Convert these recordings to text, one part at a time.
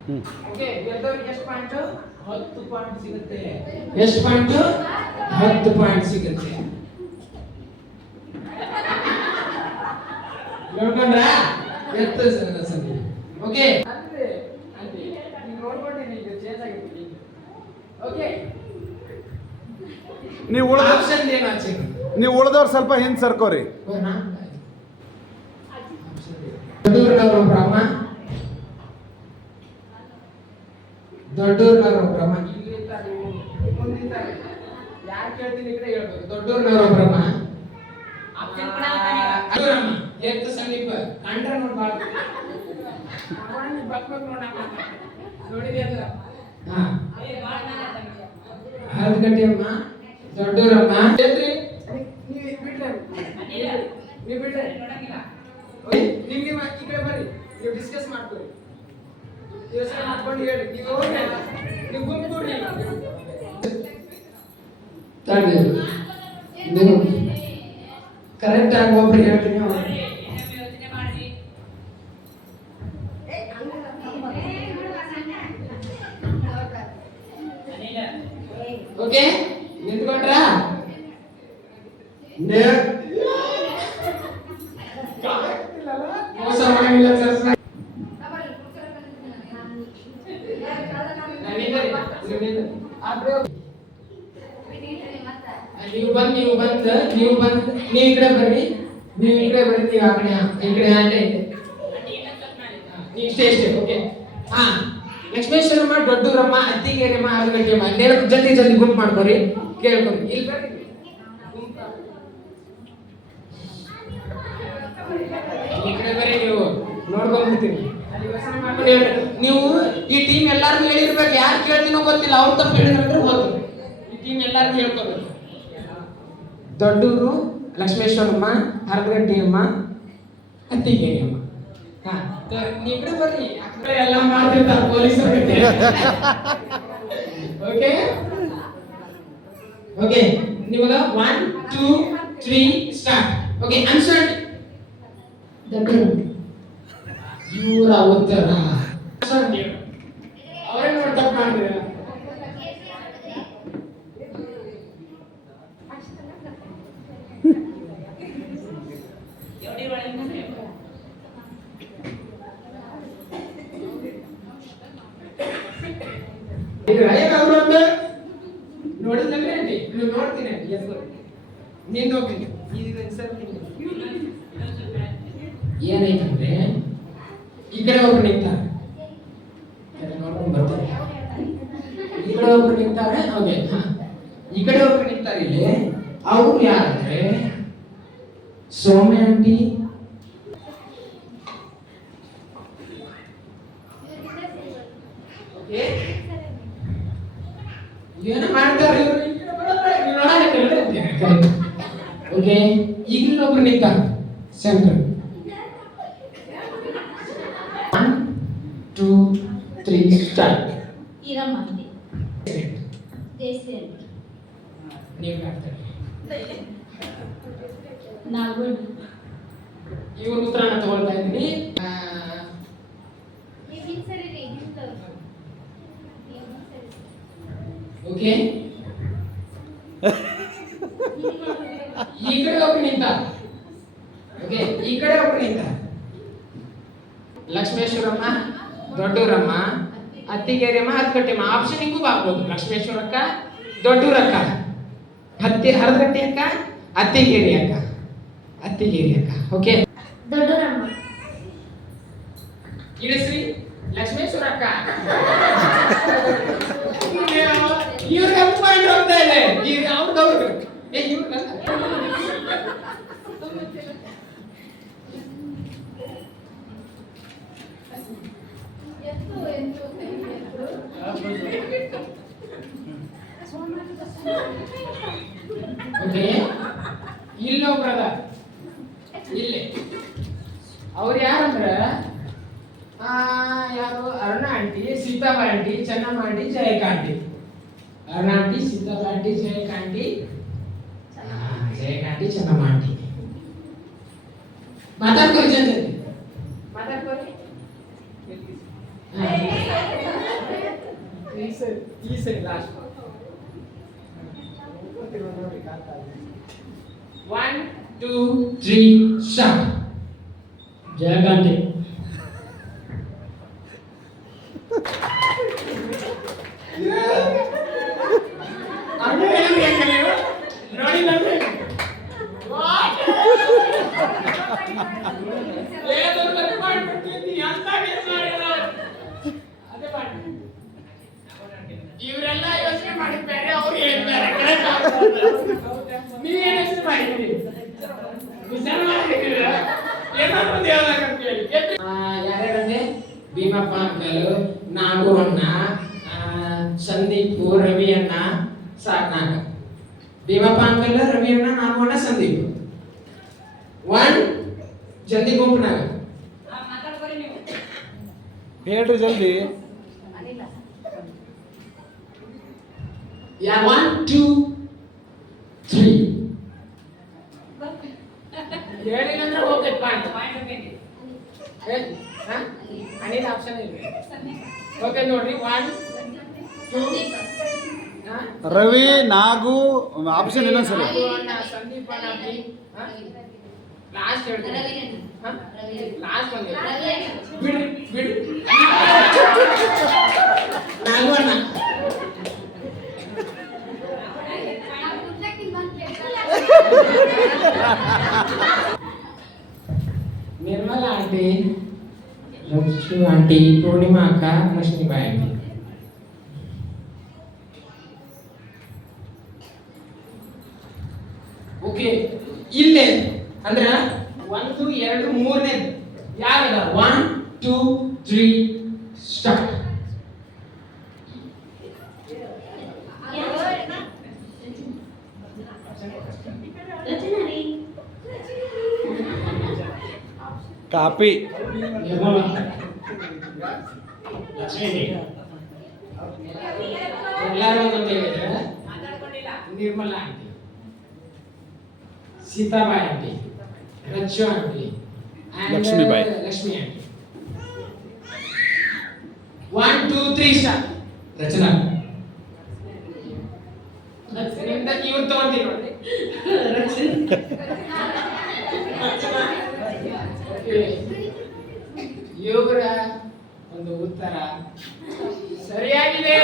Okay ಗೆದ್ದವರಿಗೆ ಎಷ್ಟು point? 10 point ಸಿಗುತ್ತೆ. ಎಷ್ಟು ಪಾಯಿಂಟ್? 10 ಪಾಯಿಂಟ್ ಸಿಗುತ್ತೆ. ನೋಡ್ಕೊಂಡ್ರಾ? ಎತ್ತು ಸರಿ. ಓಕೆ ಅಂದ್ರೆ ಅಲ್ಲಿ ನೀವು ನೋಡ್ಕೊಂಡ್ರೆ ಈಗ ಚೇಂಜ್ ಆಗಿಬಿಡಿ. ಓಕೆ ನೀವು ಉಳಿದ ಆಪ್ಷನ್ ಏನು ಆಚೆ? ನೀವು ಉಳಿದವ್ರು ಸ್ವಲ್ಪ ಹಿಂದೆ ಸರ್ಕೋರಿ. ದೊಡ್ಡೂರ್ನವರು ಬ್ರಹ್ಮ, ದೊಡ್ಡೂರ್ನವರು ಬ್ರಹ್ಮ. ಇಲ್ಲಿರ್ತಾರೆ ಮುಂದಿರ್ತಾರೆ. ಯಾರು ಕೇಳ್ತೀನಿ ಈ ಕಡೆ ಹೇಳ್ಬೇಕು. ದೊಡ್ಡೂರ್ನವರು ಬ್ರಹ್ಮ, ಬ್ರಹ್ಮ ಎತ್ತು ಸಮೀಪ ಕಂಡ್ರ ನೋಡ್ಬಾರ್ದು. ನೋಡಿದೆ ಅಲ್ಲ? ಹಾ ಹಲ್ಗಟ್ಟಿಯಮ್ಮ, ದೊಡ್ಡೂರಮ್ಮ. ನೀವು ಬಿಟ್ರೆ ನಿಮ್ಗೆ ಈ ಕಡೆ ಬರ್ರಿ, ನೀವು ಡಿಸ್ಕಸ್ ಮಾಡ್ಕೊಳ್ಳಿ, ಯೋಚನೆ ಮಾಡ್ಕೊಂಡು ಹೇಳಿ. ನೀವು ಗುಂಪುರಿ ನೀವು ಕರೆಕ್ಟ್ ಆಗಿ ಒಬ್ರು ಹೇಳ್ತೀನಿ. ಓಕೆ ನಿಂತ್ಕೊಂಡ್ರ? ಮೋಸ ಮಾಡಂಗಿಲ್ಲ ಸರ್. ನೀವು ಈ ಕಡೆ ಬರ್ರಿ, ನೀವು ಈ ಕಡೆ ಬರ್ರಿ, ನೀವು ಆ ಕಡೆ ಈ ಕಡೆ ಆಂಟೆ ನೀವು ಇಷ್ಟೇ. ಓಕೆ ಹಾ ಲಕ್ಷ್ಮೇಶ್ವರಮ್ಮ, ದೊಡ್ಡೂರಮ್ಮ, ಅತ್ತಿಗೇರಮ್ಮ, ಹಲ್ಗಟ್ಟಿಯಮ್ಮ. ಜಲ್ದಿ ಜಲ್ದಿ ಗುಂಪು ಮಾಡ್ಕೊರಿ, ಕೇಳ್ಕೊರಿ. ಇಲ್ಲಿ ಬರ್ರಿ, ಈ ಕಡೆ ಬರ್ರಿ, ನೀವು ನೋಡ್ಕೊಂಡ್ಬಿಡ್ತೀನಿ. ನೀವು ಈ ಟೀಮ್ ಎಲ್ಲಾರ್ಗು ಹೇಳಿರ್ಬೇಕು. ಯಾರು ಕೇಳ್ತೀನೋ ಗೊತ್ತಿಲ್ಲ, ಅವ್ರು ತಪ್ಪು ಹೇಳಿದ್ರೆ ಹೋದ್ರು. ಈ ಟೀಮ್ ಎಲ್ಲಾರ್ಗು ಹೇಳ್ಕೋಬೇಕು. ದೊಡ್ಡೂರು ಲಕ್ಷ್ಮೇಶ್ವರಮ್ಮ, ಹಲ್ಗಟ್ಟಿಯಮ್ಮ, ಅತ್ತಿಗೇರಿಯಮ್ಮ. ಹಾ ನೀವು ಕಡೆ ಬರ್ರಿ, ಎಲ್ಲ ಮಾಡ್ತಿರ್ತಾರೆ ಪೊಲೀಸರು. ಓಕೆ ಓಕೆ ನಿಮಗ 1 2 3 ಸ್ಟಾರ್ಟ್. ಓಕೆ ಆನ್ಸರ್ ಇವರ ಉತ್ತರ ಅವರೇ ನೋಡಿ ತಪ್ಪು ಮಾಡಿದ್ರೆ ನೋಡಿದ್ರೆ ನೀವು ನೋಡ್ತೀನಿ. ನಿಂದು ಹೋಗ್ತೀನಿ. ಏನೈತಂದ್ರೆ ಈ ಕಡೆ ಒಬ್ರು ನಿಂತಾರೆ, ನೋಡ್ಕೊಂಡು ಬರ್ತಾರೆ. ಈ ಕಡೆ ಒಬ್ರು ನಿಂತಾರೆ. ಓಕೆ ಹಾ ಈ ಕಡೆ ಒಬ್ರು ನಿಂತಾರೆ. ಇಲ್ಲಿ ಅವ್ರು ಯಾರಂದ್ರೆ ಸೌಮ್ಯ ಆಂಟಿ, ಏನೋ ಮಾಡ್ತಾರೆ ಇವರು. ಓಕೆ ಈಗ ಒಬ್ರು ನಿಂತಾರೆ ಸೆಂಟರ್. 1 2 3 ಸ್ಟಾರ್ಟ್. ಇರಮ್ಮಂದಿ ದೇಸೇನ್ ನೀವು ಮಾಡ್ತಾರೆ. ನಾಲ್ವಡಿ ಇವ್ರ ಉತ್ತರನ ತಗೊಳ್ತಾ ಇದ್ದೀನಿ. ಓಕೆ ಈ ಕಡೆ ಒಬ್ರು ನಿಂತ. ಓಕೆ ಈ ಕಡೆ ಒಬ್ರು ನಿಂತ. ಲಕ್ಷ್ಮೇಶ್ವರಮ್ಮ, ದೊಡ್ಡೂರಮ್ಮ, ಅತ್ತಿಗೇರಿಯಮ್ಮ, ಹಲ್ಗಟ್ಟಿಯಮ್ಮ. ಆಪ್ಷನ್ ಹಿಂಗೂ ಆಗ್ಬೋದು. ಲಕ್ಷ್ಮೇಶ್ವರಕ್ಕ, ದೊಡ್ಡೂರಕ್ಕ, ಹಲ್ಗಟ್ಟಿ ಅಕ್ಕ, ಅತ್ತಿಗೇರಿ ಅಕ್ಕ, ಅತ್ತಿಗೇರಿ ಅಕ್ಕ. ಓಕೆ ದೊಡ್ಡೂರಮ್ಮ ಇಳಿಸ್ರಿ. ಲಕ್ಷ್ಮೇಶ್ವರಕ್ಕ ಇವ್ರಿಗೆ ಪಾಯಿಂಟ್ ಹೋಗ್ತಾ ಇದೆ. ಈಗ ಅವ್ರದವ್ರು ಇವ್ರಲ್ಲ. ಓಕೆ ಇಲ್ಲೊಬ್ರದ ಇಲ್ಲಿ ಅವ್ರು ಯಾರಂದ್ರ ಯಾರು? Aruna aunty, Sitaba aunty, Chennamma aunty, Jayaka aunty. Aruna aunty, Sitaba aunty, Jayaka aunty, Chennamma aunty. ಮಾತಾಡ್ಕೊರಿ ಜಲ್ದಿ, ಮಾತಾಡ್ಕೊರಿ. ಈ ಸರಿ ಲಾಸ್ಟ್ 1 2 3 ಸ್ಟಾರ್ಟ್ ಜಯಕಾಂತಿ ನೋಡಿ ನಂಗೆ ಇವರೆಲ್ಲ ಯೋಚನೆ ಮಾಡಿದ್ದಾರೆ ಅವ್ರು ಹೇಳ್ತಾರೆ ನೀವೇನು ಯೋಚನೆ ಮಾಡಿದ್ದೀರಿ ಯಾರ್ಯಾರಂದ್ರೆ ಭೀಮಪ್ಪ ಅಂಕಲ್ ನಾಗು ಅಣ್ಣ ಸಂದೀಪ್ ರವಿ ಅಣ್ಣ ಸಾಕ್ನಾಗ ಭೀಮಪ್ಪ ಅಂಕಲ್ ರವಿ ಅಣ್ಣ ನಾಗು ಅಣ್ಣ ಸಂದೀಪ್ 1 ಜಲ್ದಿ ಗುಂಪನಾಗ ಹೇಳ್ರಿ ಜಲ್ದಿ. ಯಾ 1 2 3 ಹೇಳಿಲ್ಲಂದ್ರೆ ಹೋಗ್ತೈತೆ ಪಾಯಿಂಟ್ ಹೇಳಿ ಹಾ ಅನಿಲ್ ಆಪ್ಷನ್ ಇಲ್ಲ ಓಕೆ ನೋಡ್ರಿ 1 2 ರವಿ ನಾಗು ಆಪ್ಷನ್ ಇನ್ನೊಂದ್ಸರಿ. ಸಂದೀಪ್ ಅಣ್ಣ ಲಾಸ್ಟ್ ಹೇಳ್ತೀನಿ ಲಾಸ್ಟ್ ಬಂದಿಲ್ಲ ಬಿಡ್ರಿ ಬಿಡ್ರಿ ನಾಗು ಅಣ್ಣ ನಿರ್ಮಲಾ ಆಂಟಿ ಲಕ್ಷ್ಮಿ ಆಂಟಿ ಪೂರ್ಣಿಮಾ ಅಕ್ಕ ಲಕ್ಷ್ಮೀಬಾಯಿ ಆಂಟಿ ಓಕೆ ಇಲ್ಲೇ ಅಂದ್ರ 1 2 3ನೇ ಯಾರದ 1 2 3 ಸ್ಟಾರ್ಟ್ ಕಾಪಿ. ನಿರ್ಮಲ ಲಕ್ಷ್ಮೀ ಎಲ್ಲರೂ ಅಂತ ಹೇಳಿದ್ರೆ Nirmala aunty Sitabai aunty Rachchu aunty and Lakshmibai. Lakshmi aunty 1 2 3 start Rachana ನಿಮ್ದ ಇವ್ರು ತಗೊಂತೀವಿ ನೋಡಿ ಯೋಗರ ಒಂದು ಉತ್ತರ ಸರಿಯಾಗಿದೆ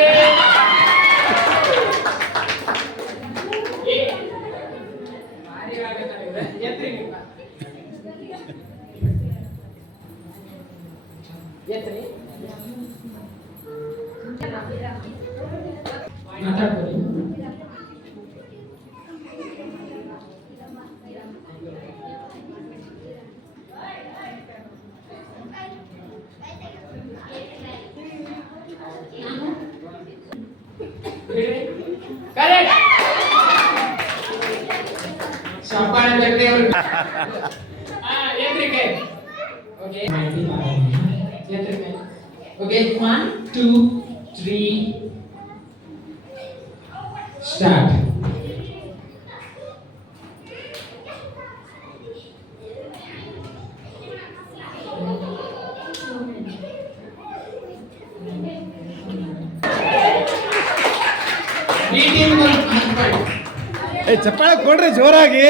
ಭಾರಿ ಆಗತ್ತೆ ಎತ್ರಿ ನಿಮ್ಮ ಎತ್ರಿ ಮಾತಾಡ್ಕೊಳ್ಳಿ ಕರೆಕ್ಟ್ ಚಪ್ಪಾಳೆ ತಟ್ಟೆ ಅವರು ಎತ್ರಿಕೆ ಓಕೆ ಎತ್ರಿಕೆ ಓಕೆ 1 2 3 ಸ್ಟಾರ್ಟ್ ಈ ಟೀಮ್ ಚಪ್ಪಾಳೆ ಕೊಡ್ರಿ ಜೋರಾಗಿ.